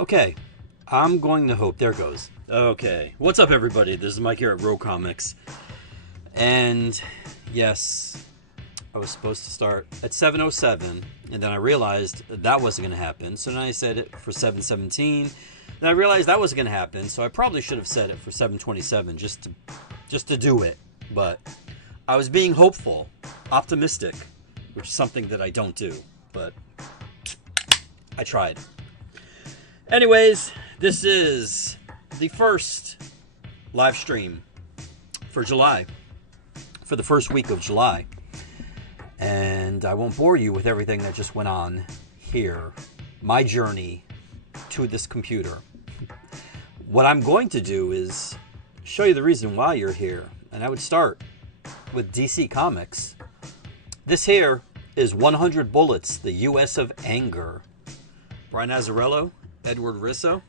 Okay, I'm going to hope. There it goes. Okay, what's up, everybody? This is Mike here at Row Comics, and yes, I was supposed to start at 7:07, and then I realized that wasn't going to happen. So then I said it for 7:17. Then I realized that wasn't going to happen. So I probably should have said it for 7:27 just to do it. But I was being hopeful, optimistic, which is something that I don't do. But I tried. Anyways, this is the first live stream for July, for the first week of July. And I won't bore you with everything that just went on here, my journey to this computer. What I'm going to do is show you the reason why you're here. And I would start with DC Comics. This here is 100 Bullets, the U.S. of Anger. Brian Azzarello, Edward Risso.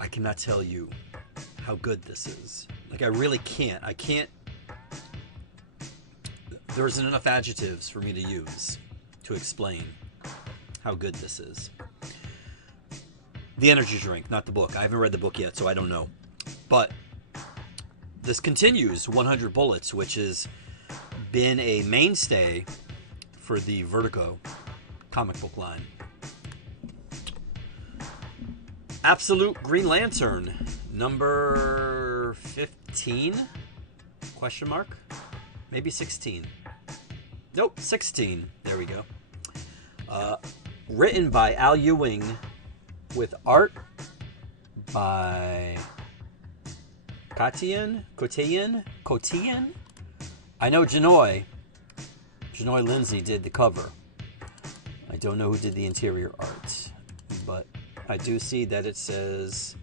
I cannot tell you how good this is. Like, I really can't. I can't. There isn't enough adjectives for me to use to explain how good this is. The energy drink, not the book. I haven't read the book yet, so I don't know. But this continues 100 Bullets, which has been a mainstay for the Vertigo comic book line. Absolute Green Lantern, number 15? Question mark? Maybe 16. Nope, 16. There we go. Written by Al Ewing with art by Kotian? I know Janoy Lindsay did the cover. I don't know who did the interior art, but I do see that it says,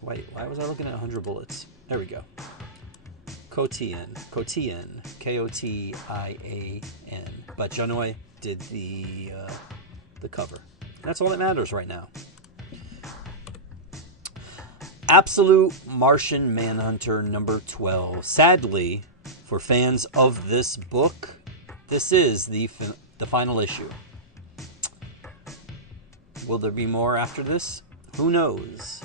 wait, why was I looking at 100 Bullets? There we go. Kotian, Kotian. But Janoy did the cover. That's all that matters right now. Absolute Martian Manhunter number 12. Sadly, for fans of this book, this is the final issue. Will there be more after this? Who knows?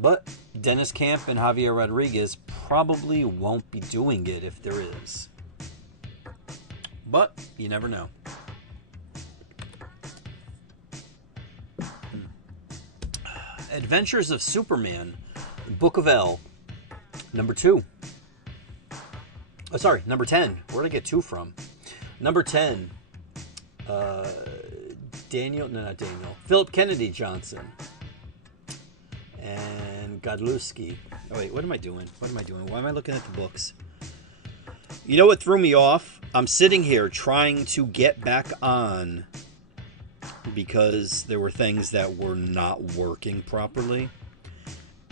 But Dennis Camp and Javier Rodriguez probably won't be doing it if there is. But you never know. Adventures of Superman, Book of L, number 2. Oh, sorry, number 10. Where did I get 2 from? Number 10. Philip Kennedy Johnson. And Godlewski. Oh, wait, what am I doing? Why am I looking at the books? You know what threw me off? I'm sitting here trying to get back on because there were things that were not working properly.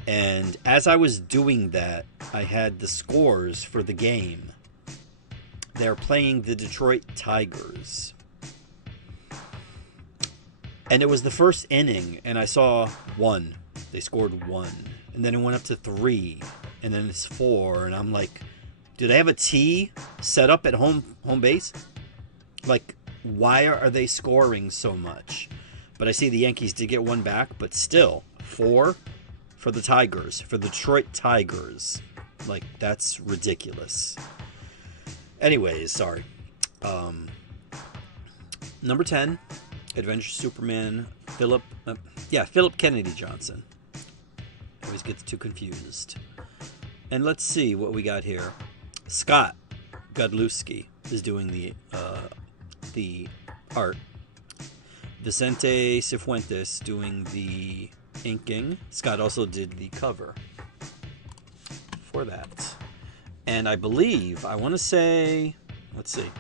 And as I was doing that, I had the scores for the game. They're playing the Detroit Tigers. And it was the first inning, and I saw 1. They scored 1. And then it went up to 3. And then it's 4. And I'm like, do they have a T set up at home base? Like, why are they scoring so much? But I see the Yankees did get 1 back, but still, 4 for the Tigers, for the Detroit Tigers. Like, that's ridiculous. Anyways, sorry. Number 10, Adventures of Superman, Philip Kennedy Johnson. Always gets too confused. And let's see what we got here. Scott Godlewski is doing the art. Vicente Cifuentes doing the inking. Scott also did the cover for that. And I believe, I want to say, let's see,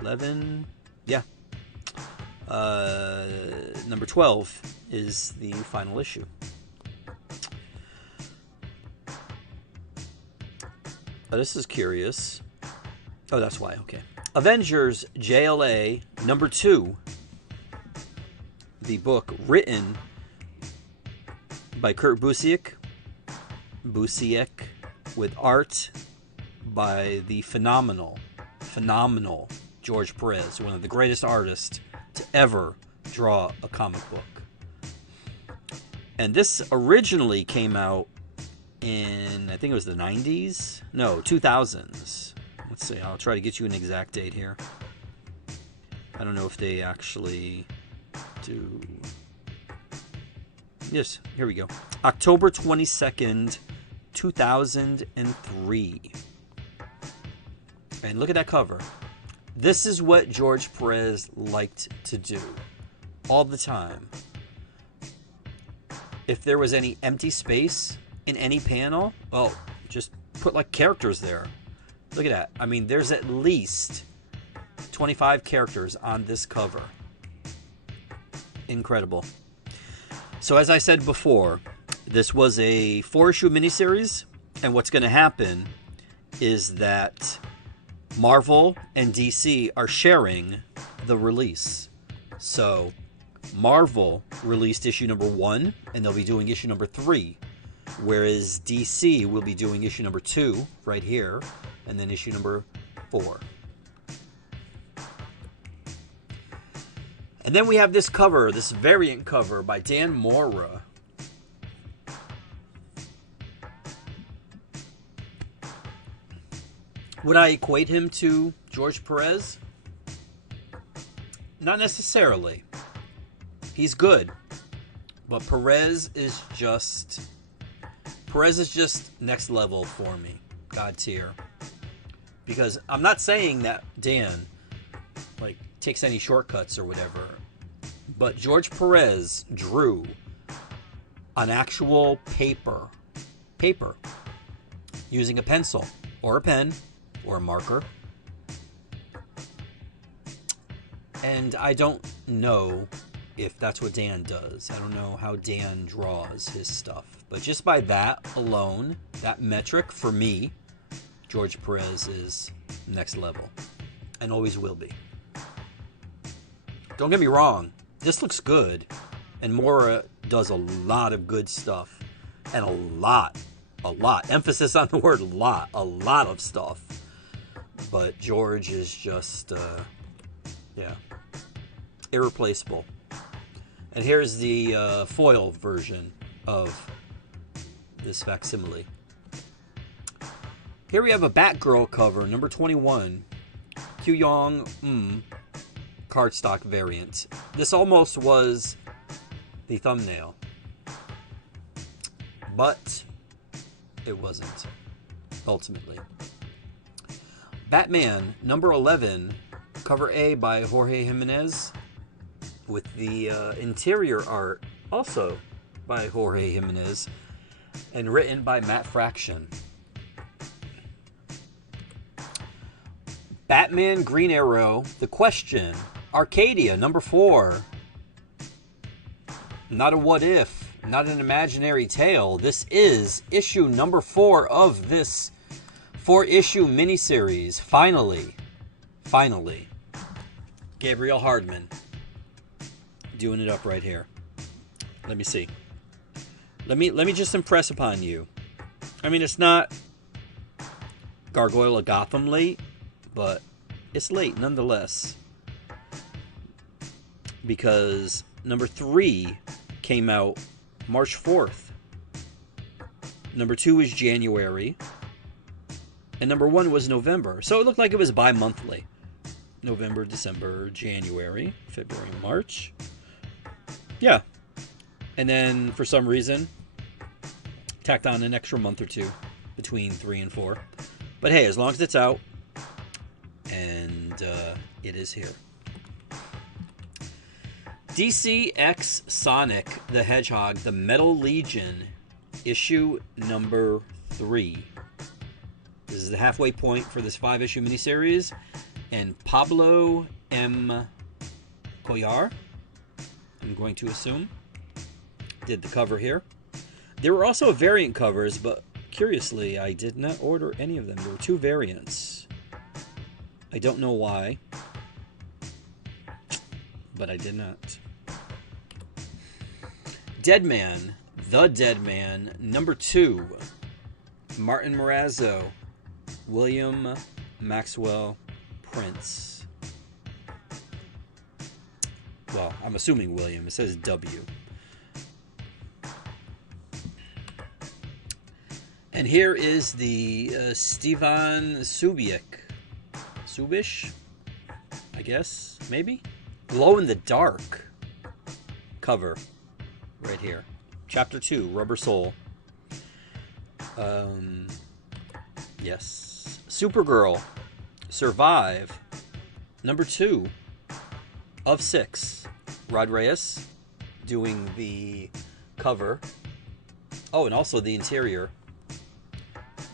11, yeah. Number 12 is the final issue. Oh, this is curious. Oh, that's why, okay. Avengers JLA number 2. The book written by Kurt Busiek with art by the phenomenal George Perez, one of the greatest artists to ever draw a comic book. And this originally came out in, I think it was the 90s? No, 2000s. Let's see, I'll try to get you an exact date here. I don't know if they actually do. Yes, here we go. October 22nd, 2003. And look at that cover. This is what George Perez liked to do all the time. If there was any empty space in any panel, well, just put like characters there. Look at that. I mean, there's at least 25 characters on this cover. Incredible. So as I said before, this was a 4-issue miniseries, and what's going to happen is that Marvel and DC are sharing the release. So Marvel released issue number 1, and they'll be doing issue number 3, whereas DC will be doing issue number 2 right here, and then issue number 4. And then we have this cover, this variant cover by Dan Mora. Would I equate him to George Perez? Not necessarily. He's good. But Perez is just next level for me. God tier. Because I'm not saying that Dan takes any shortcuts or whatever, but George Perez drew on actual paper using a pencil or a pen or a marker. And I don't know if that's what Dan does. I don't know how Dan draws his stuff, but just by that alone, that metric, for me, George Perez is next level and always will be. Don't get me wrong, this looks good, and Mora does a lot of good stuff, and a lot, emphasis on the word lot, a lot of stuff. But George is just, irreplaceable. And here's the foil version of this facsimile. Here we have a Batgirl cover, number 21, Kyung cardstock variant. This almost was the thumbnail, but it wasn't, ultimately. Batman, number 11, cover A by Jorge Jimenez, with the interior art also by Jorge Jimenez, and written by Matt Fraction. Batman Green Arrow, The Question, Arcadia, number 4. Not a what if, not an imaginary tale. This is issue number 4 of this 4-issue miniseries. Finally. Gabriel Hardman doing it up right here. Let me see. Let me just impress upon you. I mean, it's not Gargoyle of Gotham late, but it's late nonetheless. Because number 3 came out March 4th. Number 2 was January. And number 1 was November. So it looked like it was bi-monthly. November, December, January, February, March. Yeah. And then, for some reason, tacked on an extra month or 2 between 3 and 4. But hey, as long as it's out, and it is here. DC X Sonic the Hedgehog, the Metal Legion, issue number 3. This is the halfway point for this 5-issue miniseries, and Pablo M. Collar, I'm going to assume, did the cover here. There were also variant covers, but curiously, I did not order any of them. There were 2 variants. I don't know why, but I did not. Deadman, The Deadman, number 2. Martin Morazzo William Maxwell Prince. Well, I'm assuming William. It says W. And here is the Stefan Subish, I guess, maybe? Glow in the Dark cover right here. Chapter 2, Rubber Soul. Yes. Supergirl, Survive, number 2 of 6. Rod Reyes doing the cover. Oh, and also the interior.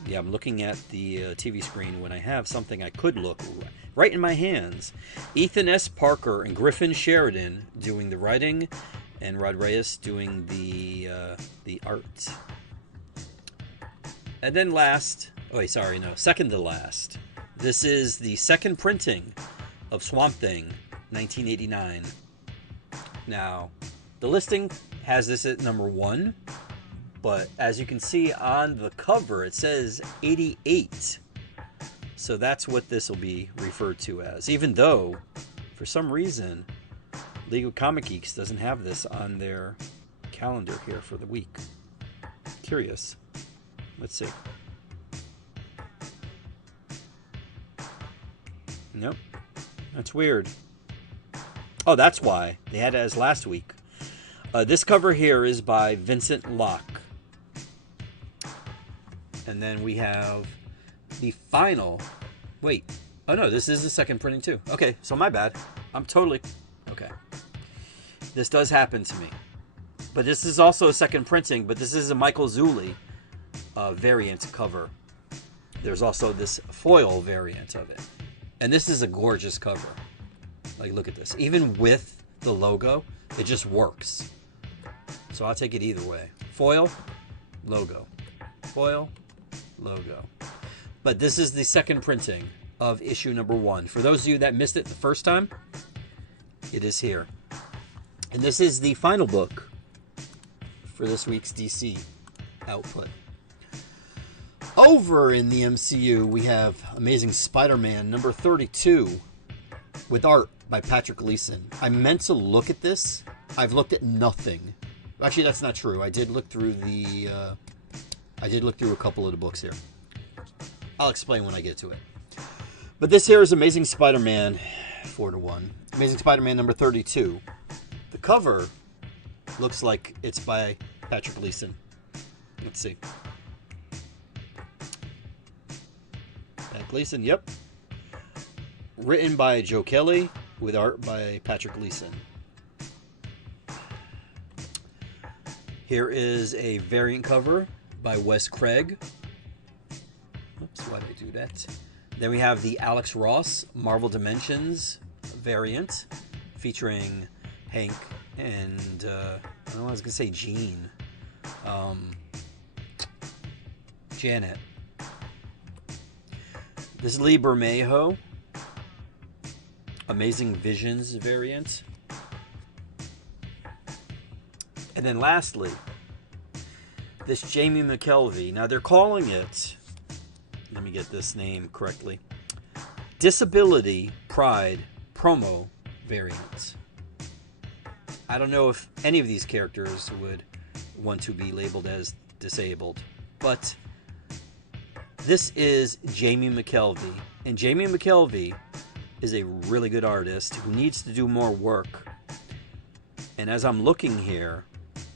Yeah, I'm looking at the TV screen when I have something I could look right in my hands. Ethan S. Parker and Griffin Sheridan doing the writing, and Rod Reyes doing the art. And then second to last. This is the second printing of Swamp Thing, 1989. Now, the listing has this at number 1. But as you can see on the cover, it says 88. So that's what this will be referred to as. Even though, for some reason, League of Comic Geeks doesn't have this on their calendar here for the week. Curious. Let's see. Nope. That's weird. Oh, that's why. They had it as last week. This cover here is by Vincent Locke. And then we have the final... Wait. Oh, no. This is the second printing, too. Okay. So, my bad. I'm totally... Okay. This does happen to me. But this is also a second printing. But this is a Michael Zulli variant cover. There's also this foil variant of it. And this is a gorgeous cover. Like, look at this. Even with the logo, it just works. So, I'll take it either way. Foil, logo. Foil, logo. But this is the second printing of issue number 1. For those of you that missed it the first time, it is here. And this is the final book for this week's DC output. Over in the MCU, we have Amazing Spider-Man number 32 with art by Patrick Gleason. I meant to look at this. I've looked at nothing. Actually, that's not true. I did look through a couple of the books here. I'll explain when I get to it. But this here is Amazing Spider-Man 4-1. Amazing Spider-Man number 32. The cover looks like it's by Patrick Gleason. Let's see. Pat Gleason, yep. Written by Joe Kelly with art by Patrick Gleason. Here is a variant cover by Wes Craig. Oops, why did I do that? Then we have the Alex Ross Marvel Dimensions variant featuring Hank and, I don't know, I was going to say Jean. Janet. This is Lee Bermejo. Amazing Visions variant. And then lastly, this Jamie McKelvey. Now they're calling it, let me get this name correctly, Disability Pride Promo variant. I don't know if any of these characters would want to be labeled as disabled, but this is Jamie McKelvey. And Jamie McKelvey is a really good artist who needs to do more work. And as I'm looking here,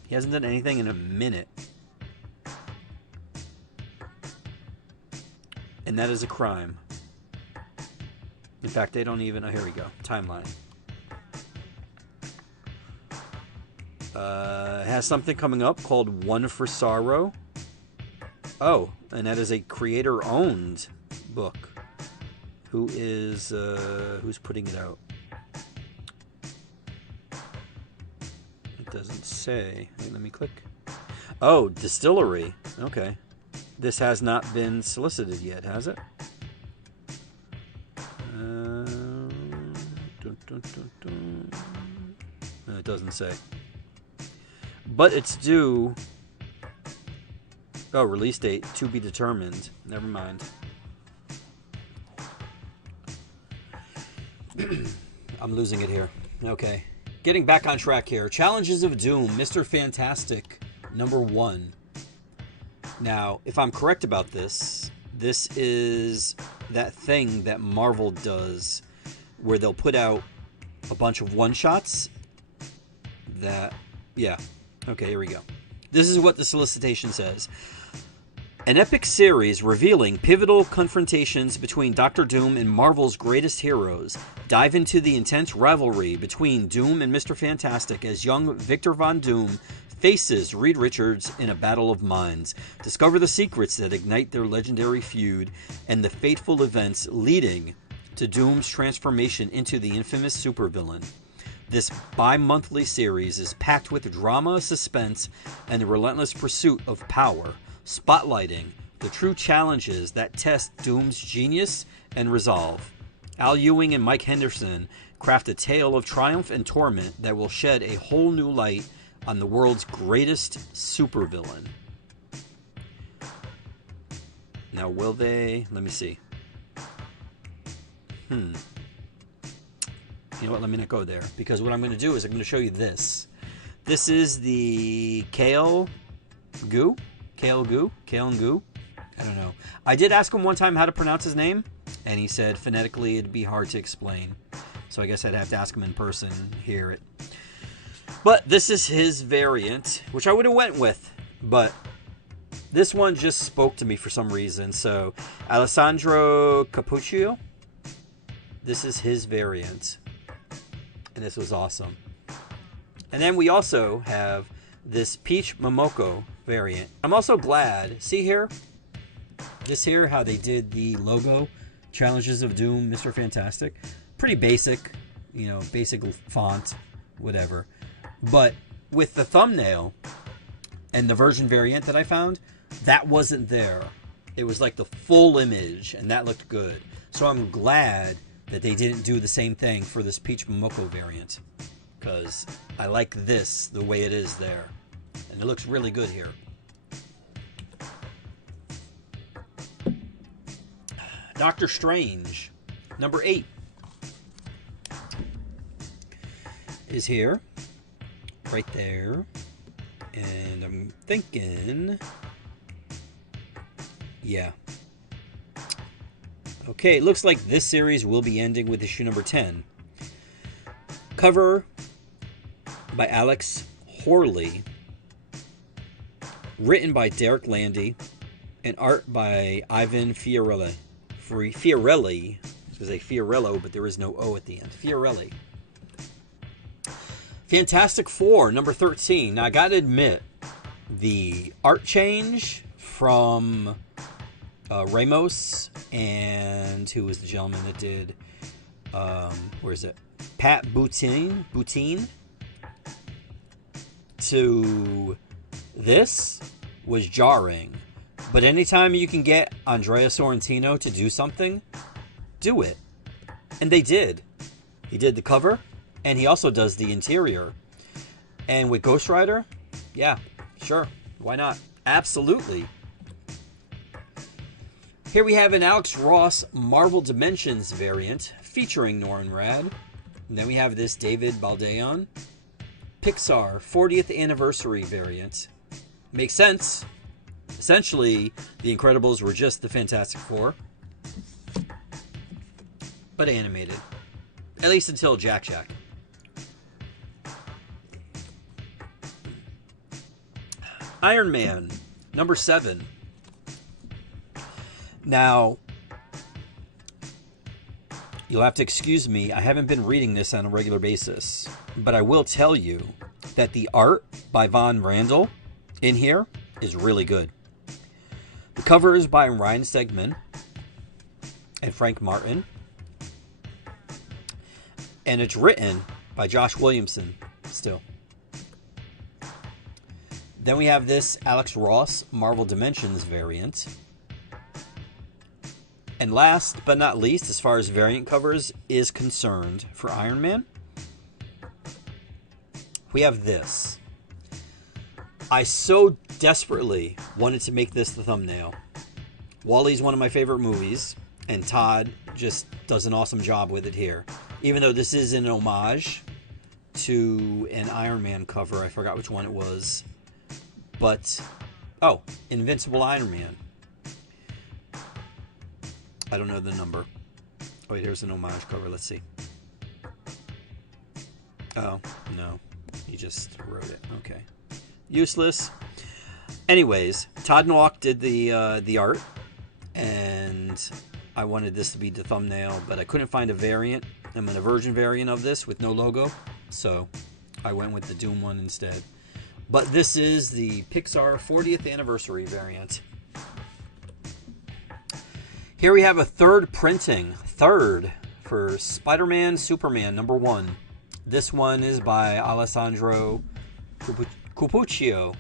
he hasn't done anything in a minute. And that is a crime. In fact, they don't even... Oh, here we go. Timeline. Has something coming up called One for Sorrow. Oh, and that is a creator-owned book. Who's putting it out? It doesn't say. Wait, let me click. Oh, Distillery. Okay. This has not been solicited yet, has it? It doesn't say. But it's due... Oh, release date to be determined. Never mind. I'm losing it here. Okay. Getting back on track here. Challenges of Doom, Mr. Fantastic, #1. Now, if I'm correct about this, this is that thing that Marvel does where they'll put out a bunch of one-shots that... Yeah. Okay, here we go. This is what the solicitation says. An epic series revealing pivotal confrontations between Doctor Doom and Marvel's greatest heroes. Dive into the intense rivalry between Doom and Mr. Fantastic as young Victor Von Doom faces Reed Richards in a battle of minds. Discover the secrets that ignite their legendary feud and the fateful events leading to Doom's transformation into the infamous supervillain. This bi-monthly series is packed with drama, suspense, and the relentless pursuit of power, spotlighting the true challenges that test Doom's genius and resolve. Al Ewing and Mike Henderson craft a tale of triumph and torment that will shed a whole new light on the world's greatest supervillain. Now, will they? Let me see. You know what? Let me not go there. Because what I'm going to do is I'm going to show you this. This is the Kale Goo. Kale Goo? Kale and Goo? I don't know. I did ask him one time how to pronounce his name. And he said phonetically it'd be hard to explain. So I guess I'd have to ask him in person, hear it. But this is his variant, which I would have went with. But this one just spoke to me for some reason. So Alessandro Capuccio. This is his variant. And this was awesome. And then we also have this Peach Momoko variant. I'm also glad. See here? This here, how they did the logo. Challenges of Doom, Mr. Fantastic. Pretty basic. You know, basic font. Whatever. But with the thumbnail and the version variant that I found, that wasn't there. It was like the full image, and that looked good. So I'm glad that they didn't do the same thing for this Peach Momoko variant, because I like this the way it is there, and it looks really good here. Doctor Strange, #8, is here, right there, and I'm thinking, yeah. Okay, it looks like this series will be ending with issue #10. Cover by Alex Horley. Written by Derek Landy. And art by Ivan Fiorelli. Fiorelli. I was going to say Fiorello, but there is no O at the end. Fiorelli. Fantastic Four, #13. Now, I got to admit, the art change from Ramos and who was the gentleman that did where is it, Pat Boutine to this was jarring, but anytime you can get Andrea Sorrentino to do something, do it. And they did. He did the cover, and he also does the interior. And with Ghost Rider, yeah, sure, why not? Absolutely. Here we have an Alex Ross Marvel Dimensions variant featuring Norrin Rad. And then we have this David Baldeon Pixar 40th anniversary variant. Makes sense. Essentially, the Incredibles were just the Fantastic Four, but animated. At least until Jack Jack. Iron Man, #7. Now, you'll have to excuse me, I haven't been reading this on a regular basis, but I will tell you that the art by Von Randall in here is really good. The cover is by Ryan Stegman and Frank Martin, and it's written by Josh Williamson still. Then we have this Alex Ross Marvel Dimensions variant. And last but not least, as far as variant covers is concerned, for Iron Man, we have this. I so desperately wanted to make this the thumbnail. WALL-E's one of my favorite movies. And Todd just does an awesome job with it here. Even though this is an homage to an Iron Man cover. I forgot which one it was. But, oh, Invincible Iron Man. I don't know the number. Oh, wait, here's an homage cover. Let's see. Oh, no. He just wrote it. Okay. Useless. Anyways, Todd Noak did the art. And I wanted this to be the thumbnail, but I couldn't find a variant. I'm an version variant of this with no logo. So I went with the Doom one instead. But this is the Pixar 40th anniversary variant. Here we have a third printing. Third for Spider-Man Superman #1. This one is by Alessandro Cappuccio.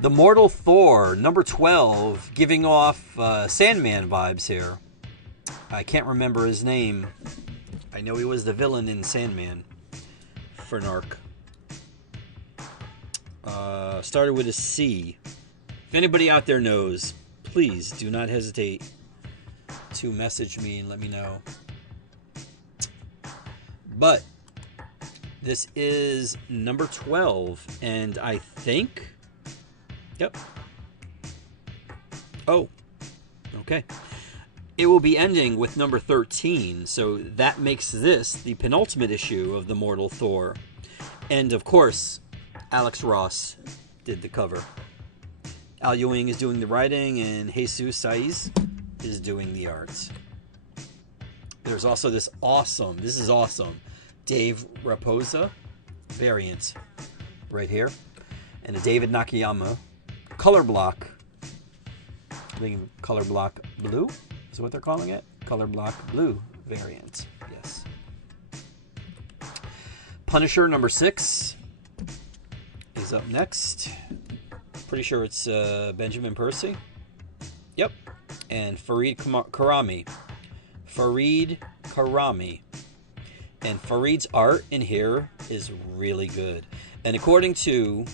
The Mortal Thor #12, giving off Sandman vibes here. I can't remember his name. I know he was the villain in Sandman for Narc. Started with a C. If anybody out there knows, please do not hesitate to message me and let me know. But this is #12, and I think... Yep. Oh, okay. It will be ending with #13, so that makes this the penultimate issue of the Mortal Thor. And of course, Alex Ross did the cover. Al Ewing is doing the writing, and Jesus Saiz is doing the art. There's also this is awesome, Dave Raposa variant right here. And a David Nakayama color block. I think color block blue is what they're calling it. Color block blue variant. Yes. Punisher #6 is up next. Pretty sure it's Benjamin Percy. Yep. And Fareed Karami. Fareed Karami. And Fareed's art in here is really good. And according to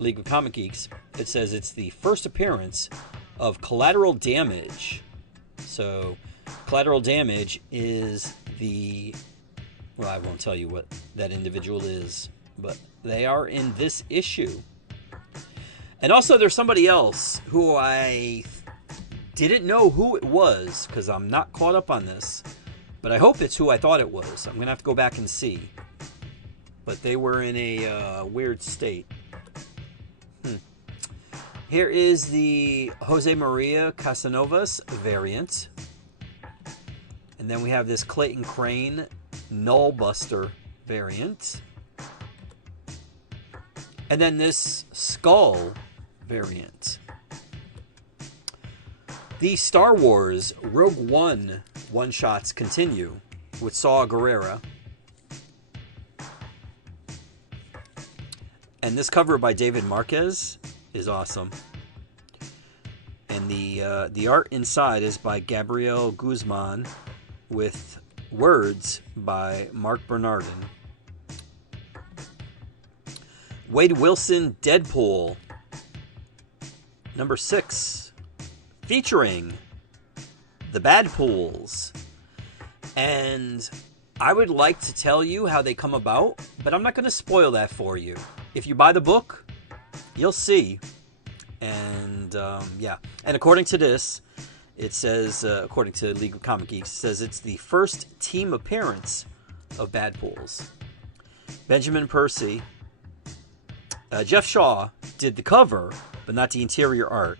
League of Comic Geeks, it says it's the first appearance of Collateral Damage. So, Collateral Damage is the... Well, I won't tell you what that individual is, but they are in this issue. And also, there's somebody else who I didn't know who it was, because I'm not caught up on this, but I hope it's who I thought it was. I'm going to have to go back and see. But they were in a weird state. Here is the Jose Maria Casanovas variant. And then we have this Clayton Crane Nullbuster variant. And then this Skull variant. The Star Wars Rogue One one-shots continue with Saw Gerrera. And this cover by David Marquez is awesome. And the art inside is by Gabriel Guzman with words by Mark Bernardin. Wade Wilson Deadpool #6, featuring the Bad Pools. And I would like to tell you how they come about, but I'm not going to spoil that for you. If you buy the book, you'll see. And yeah, and according to this, it says, according to League of Comic Geeks, it says it's the first team appearance of Bad Pools. Benjamin Percy, Jeff Shaw did the cover, but not the interior art.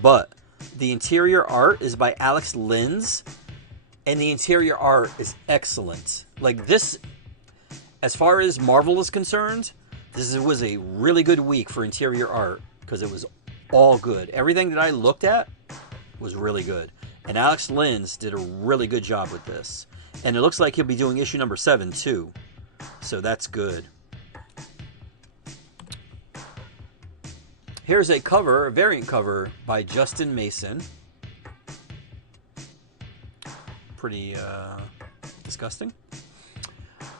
But the interior art is by Alex Linz, and the interior art is excellent. Like this, as far as Marvel is concerned, this was a really good week for interior art because it was all good. Everything that I looked at was really good. And Alex Linz did a really good job with this. And it looks like he'll be doing issue #7 too. So that's good. Here's a cover, a variant cover by Justin Mason. Pretty disgusting.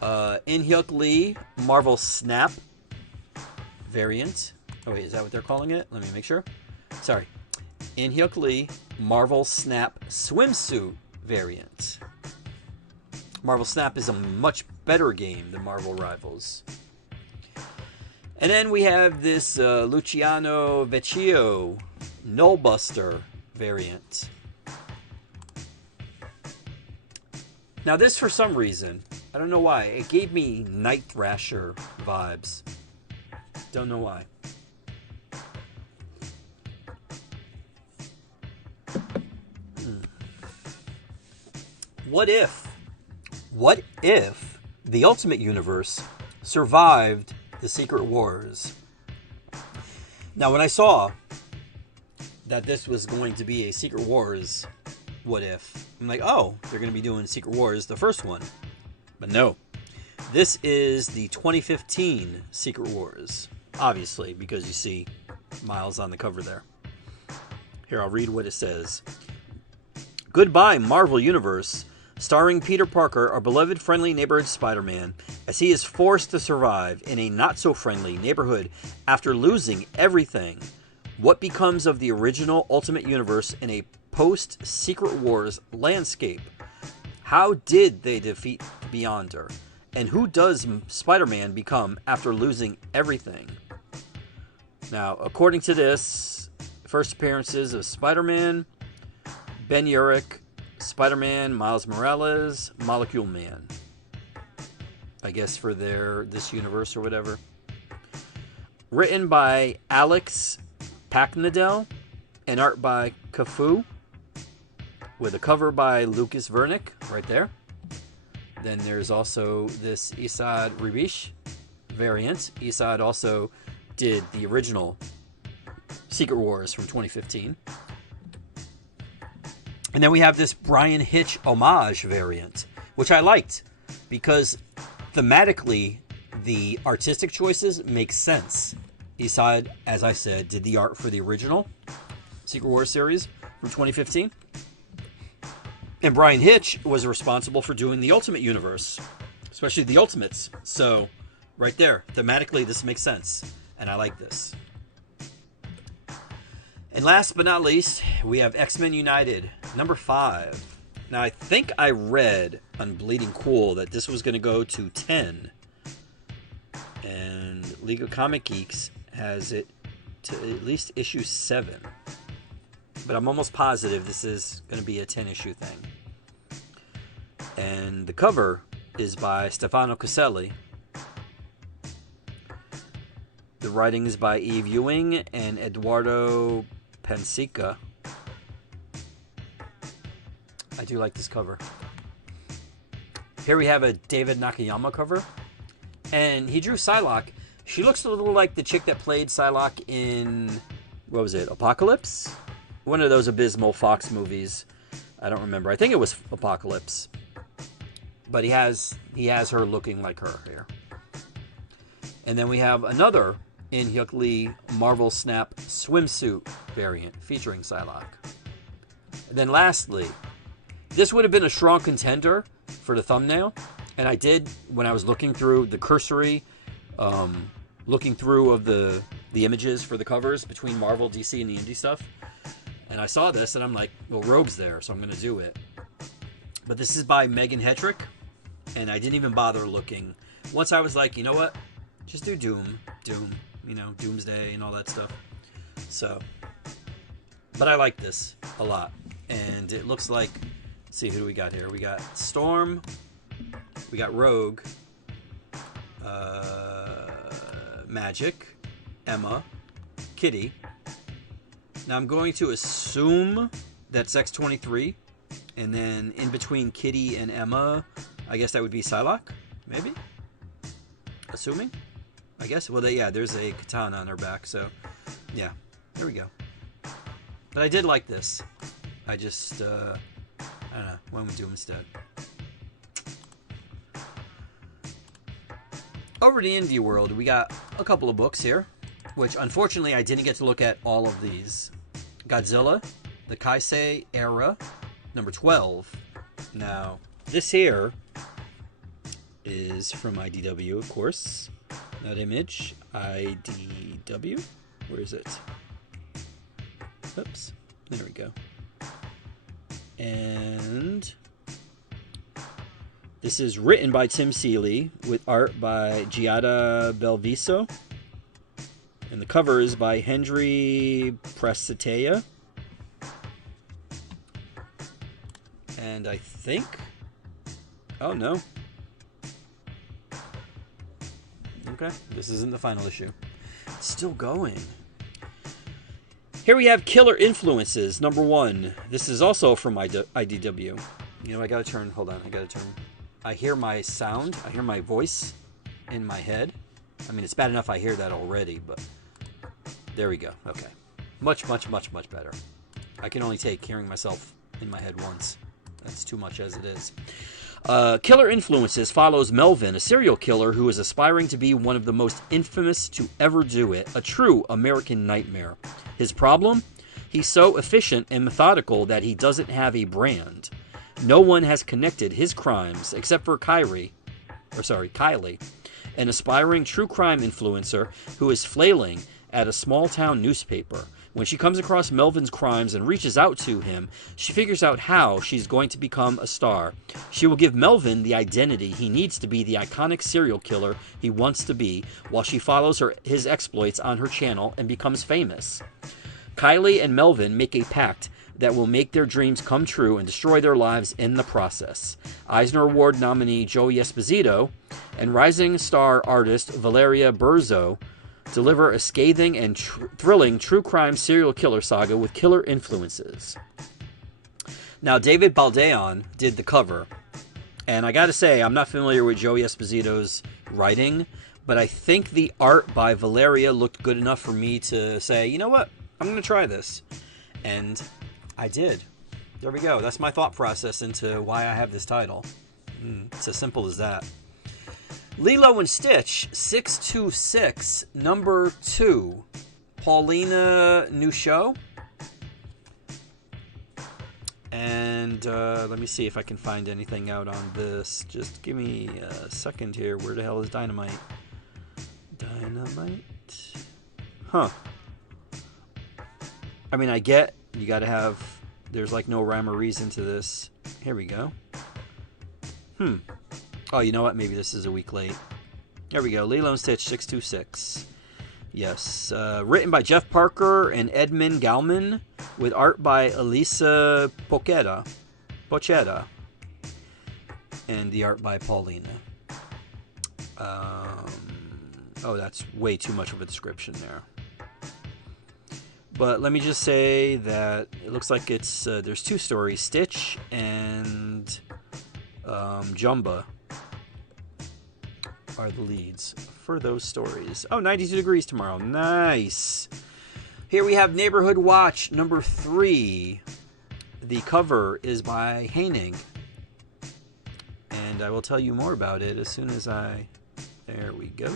In Hyuk Lee, Marvel Snap variant. Oh wait, is that what they're calling it? Let me make sure. Sorry. In-Hyuk Lee Marvel Snap swimsuit variant. Marvel Snap is a much better game than Marvel Rivals. And then we have this Luciano Vecchio Nullbuster variant. Now this, for some reason, I don't know why, it gave me Night Thrasher vibes. Don't know why. What if the Ultimate Universe survived the Secret Wars? Now, when I saw that this was going to be a Secret Wars what if, I'm like, oh, they're going to be doing Secret Wars, the first one. But no. This is the 2015 Secret Wars, obviously, because you see Miles on the cover there. Here, I'll read what it says. Goodbye, Marvel Universe. Starring Peter Parker, our beloved friendly neighborhood Spider-Man, as he is forced to survive in a not-so-friendly neighborhood after losing everything. What becomes of the original Ultimate Universe in a post-Secret Wars landscape? How did they defeat Beyonder? And who does Spider-Man become after losing everything? Now, according to this, first appearances of Spider-Man, Ben Urich, Spider-Man, Miles Morales, Molecule Man. I guess for this universe or whatever. Written by Alex Paknadel and art by Cafu, with a cover by Lucas Vernick right there. Then there's also this Esad Ribish variant. Esad also did the original Secret Wars from 2015. And then we have this Brian Hitch homage variant, which I liked because thematically the artistic choices make sense. Esad, as I said, did the art for the original Secret Wars series from 2015. And Brian Hitch was responsible for doing the Ultimate Universe, especially the Ultimates. So, right there, thematically this makes sense. And I like this. And last but not least, we have X-Men United, number 5. Now, I think I read on Bleeding Cool that this was going to go to 10. And League of Comic Geeks has it to at least issue 7. But I'm almost positive this is going to be a 10-issue thing. And the cover is by Stefano Caselli. The writing is by Eve Ewing and Eduardo Pensica. I do like this cover. Here we have a David Nakayama cover. And he drew Psylocke. She looks a little like the chick that played Psylocke in, what was it, Apocalypse? One of those abysmal Fox movies. I don't remember. I think it was Apocalypse. But he has her looking like her here. And then we have another In-Hyuk Lee Marvel Snap swimsuit variant featuring Psylocke. And then lastly, this would have been a strong contender for the thumbnail. And I did, when I was looking through the cursory, looking through of the images for the covers between Marvel, DC, and the indie stuff. And I saw this, and I'm like, well, Rogue's there, so I'm going to do it. But this is by Megan Hetrick, and I didn't even bother looking. Once I was like, you know what? Just do Doom, you know, Doomsday and all that stuff. So, but I like this a lot. And it looks like, let's see, who do we got here? We got Storm, we got Rogue, Magic, Emma, Kitty. Now I'm going to assume that's X-23, and then in between Kitty and Emma, I guess that would be Psylocke, maybe? Assuming? I guess. Well, yeah, there's a katana on her back, so yeah, there we go. But I did like this. I just, I don't know, went with Doom instead. Over to Indie World, we got a couple of books here, which unfortunately I didn't get to look at all of these. Godzilla, the Kaisei Era, number 12. Now, this here is from IDW, of course. Not Image, IDW. Where is it? Oops. There we go. And this is written by Tim Seeley with art by Giada Belviso. And the cover is by Hendry Prestitea. And I think... Oh, no. Okay, this isn't the final issue. It's still going. Here we have Killer Influences, number 1. This is also from IDW. You know, I gotta turn... Hold on, I gotta turn... I hear my sound. I hear my voice in my head. I mean, it's bad enough I hear that already, but... There we go. Okay. Much, much, much, much better. I can only take hearing myself in my head once. That's too much as it is. Killer Influences follows Melvin, a serial killer who is aspiring to be one of the most infamous to ever do it, a true American nightmare. His problem? He's so efficient and methodical that he doesn't have a brand. No one has connected his crimes except for Kylie, an aspiring true crime influencer who is flailing at a small-town newspaper. When she comes across Melvin's crimes and reaches out to him, she figures out how she's going to become a star. She will give Melvin the identity he needs to be the iconic serial killer he wants to be, while she follows his exploits on her channel and becomes famous. Kylie and Melvin make a pact that will make their dreams come true and destroy their lives in the process. Eisner Award nominee Joey Esposito and rising star artist Valeria Berzo deliver a scathing and thrilling true crime serial killer saga with killer influences. Now, David Baldeon did the cover, and I gotta say, I'm not familiar with Joey Esposito's writing, but I think the art by Valeria looked good enough for me to say, you know what, I'm gonna try this. And I did. There we go. That's my thought process into why I have this title. It's as simple as that. Lilo and Stitch 626 number 2. Paulina Newshow. And let me see if I can find anything out on this. Just give me a second here. Where the hell is Dynamite? Dynamite? Huh. I mean, I get you gotta have... There's like no rhyme or reason to this. Here we go. Oh, you know what? Maybe this is a week late. There we go. Lilo and Stitch 626. Yes. Written by Jeff Parker and Edmund Galman, with art by Elisa Pochetta. And the art by Paulina. Oh, that's way too much of a description there. But let me just say that it looks like it's there's 2 stories, Stitch and Jumba are the leads for those stories. Oh, 92 degrees tomorrow. Nice. Here we have Neighborhood Watch number 3. The cover is by Haining. And I will tell you more about it as soon as I... There we go.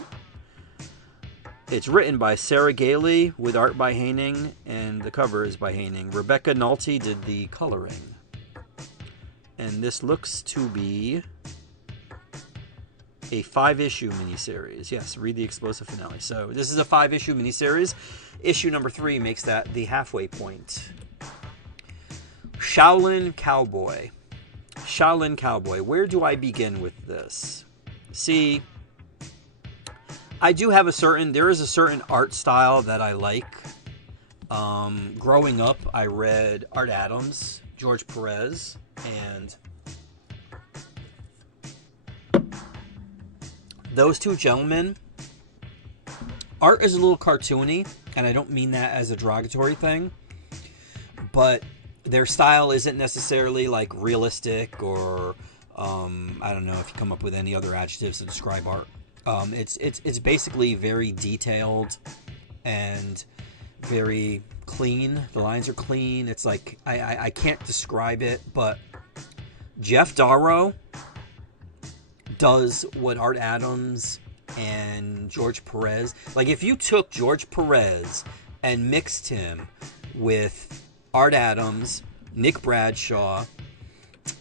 It's written by Sarah Gailey with art by Haining, and the cover is by Haining. Rebecca Nolte did the coloring. And this looks to be a 5-issue miniseries. Yes, read the explosive finale. So this is a 5-issue miniseries. Issue number 3 makes that the halfway point. Shaolin Cowboy. Shaolin Cowboy. Where do I begin with this? See, I do have there is a certain art style that I like. Growing up, I read Art Adams, George Perez, and those 2 gentlemen, art is a little cartoony, and I don't mean that as a derogatory thing, but their style isn't necessarily like realistic or I don't know if you come up with any other adjectives to describe art. It's basically very detailed and very clean. The lines are clean. It's like I can't describe it, but Jeff Darrow does what Art Adams and George Perez, like if you took George Perez and mixed him with Art Adams, Nick Bradshaw,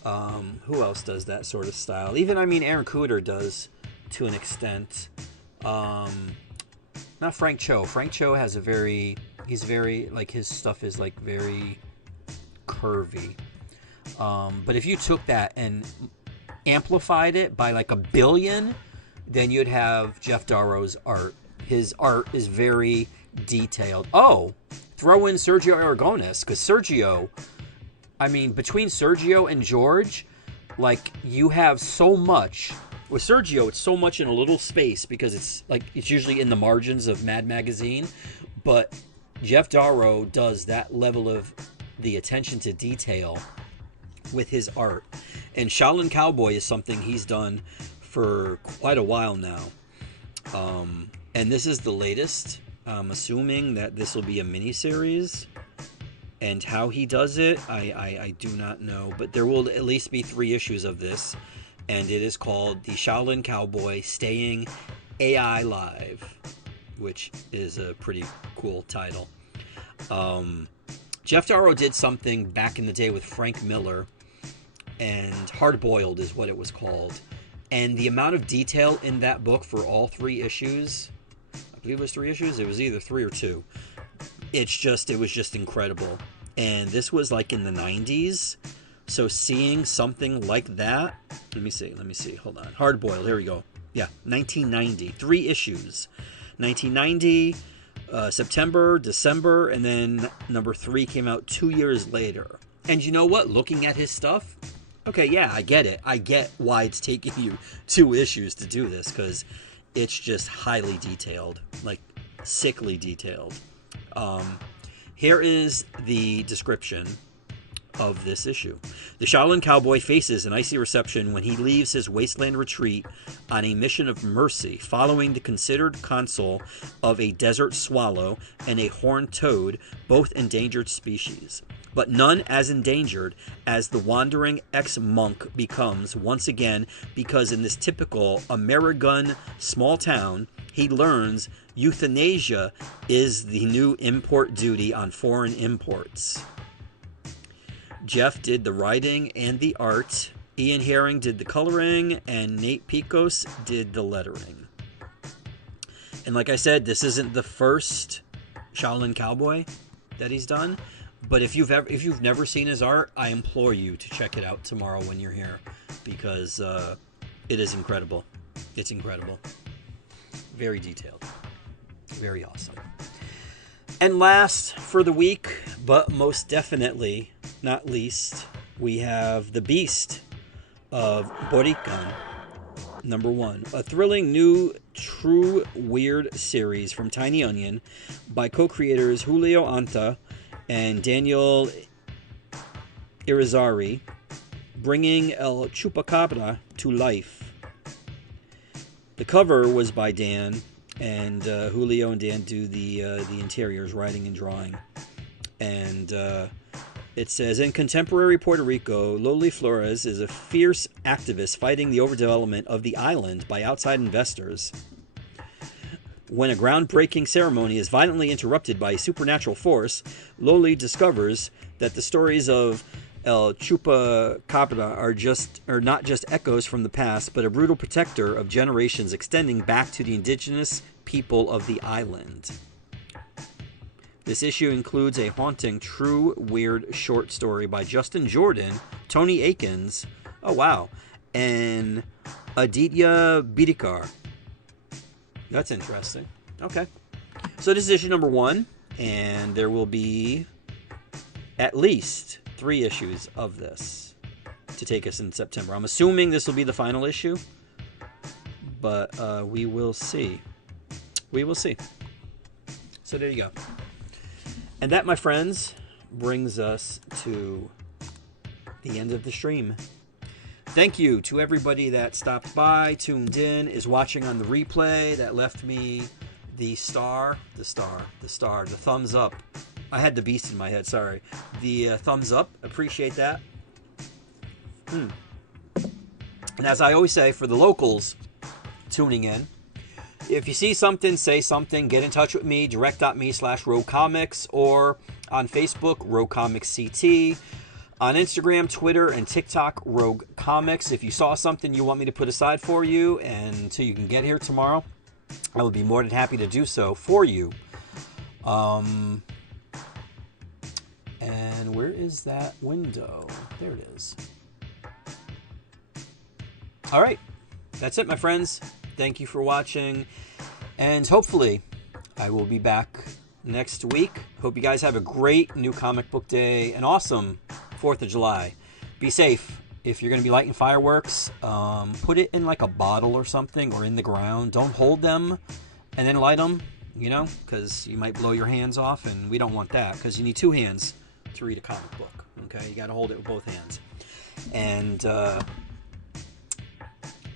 who else does that sort of style? Even, I mean, Aaron Cooter does to an extent. not Frank Cho. Frank Cho has a very, he's very, like, his stuff is like very curvy. But if you took that and amplified it by like 1 billion, then you'd have Jeff Darrow's art. His art is very detailed. Oh, throw in Sergio Aragonés, because Sergio, I mean, between Sergio and George, like, you have so much. With Sergio, it's so much in a little space because it's like it's usually in the margins of Mad Magazine, but Jeff Darrow does that level of the attention to detail with his art. And Shaolin Cowboy is something he's done for quite a while now. And this is the latest. I'm assuming that this will be a mini-series. And how he does it, I do not know. But there will at least be 3 issues of this. And it is called The Shaolin Cowboy Staying AI Live, which is a pretty cool title. Jeff Darrow did something back in the day with Frank Miller, and Hard Boiled is what it was called. And the amount of detail in that book for all 3 issues, I believe it was 3 issues, it was either 3 or 2. It was just incredible. And this was like in the 90s. So seeing something like that, let me see, hold on. Hard Boiled, here we go. Yeah, 1990, 3 issues. 1990, September, December, and then number 3 came out 2 years later. And you know what? Looking at his stuff, okay, yeah, I get it. I get why it's taking you 2 issues to do this, because it's just highly detailed, like sickly detailed. Here is the description of this issue. The Shaolin Cowboy faces an icy reception when he leaves his wasteland retreat on a mission of mercy following the considered counsel of a desert swallow and a horned toad, both endangered species. But none as endangered as the wandering ex-monk becomes once again, because in this typical American small town, he learns euthanasia is the new import duty on foreign imports. Jeff did the writing and the art. Ian Herring did the coloring, and Nate Picos did the lettering. And like I said, this isn't the first Shaolin Cowboy that he's done. But if you've never seen his art, I implore you to check it out tomorrow when you're here, because it is incredible. It's incredible. Very detailed. Very awesome. And last for the week, but most definitely not least, we have The Beast of Borikan, #1. A thrilling new true weird series from Tiny Onion by co-creators Julio Anta and Daniel Irizarry, bringing El Chupacabra to life. The cover was by Dan, and Julio and Dan do the interiors, writing and drawing. And it says, in contemporary Puerto Rico, Loli Flores is a fierce activist fighting the overdevelopment of the island by outside investors. When a groundbreaking ceremony is violently interrupted by a supernatural force, Loli discovers that the stories of El Chupacabra are not just echoes from the past, but a brutal protector of generations extending back to the indigenous people of the island. This issue includes a haunting, true, weird short story by Justin Jordan, Tony Akins, oh wow, and Aditya Bidikar. That's interesting. Okay. So this is issue #1, and there will be at least 3 issues of this to take us in September. I'm assuming this will be the final issue, but we will see. We will see. So there you go. And that, my friends, brings us to the end of the stream. Thank you to everybody that stopped by, tuned in, is watching on the replay, that left me the thumbs up. I had the beast in my head, sorry. The thumbs up, appreciate that. And as I always say, for the locals tuning in, if you see something, say something, get in touch with me, direct.me/RogueComics, or on Facebook, Rogue Comics CT, on Instagram, Twitter, and TikTok, Rogue Comics. If you saw something you want me to put aside for you and so you can get here tomorrow, I would be more than happy to do so for you. And where is that window? There it is. All right. That's it, my friends. Thank you for watching. And hopefully I will be back next week. Hope you guys have a great new comic book day. An awesome 4th of July. Be safe. If you're going to be lighting fireworks, put it in like a bottle or something, or in the ground. Don't hold them and then light them, you know, because you might blow your hands off, and we don't want that, because you need 2 hands to read a comic book. Okay, you got to hold it with both hands. And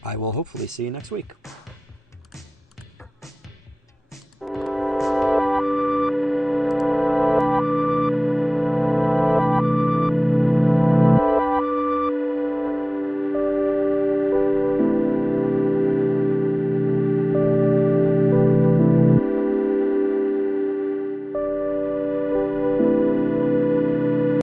I will hopefully see you next week.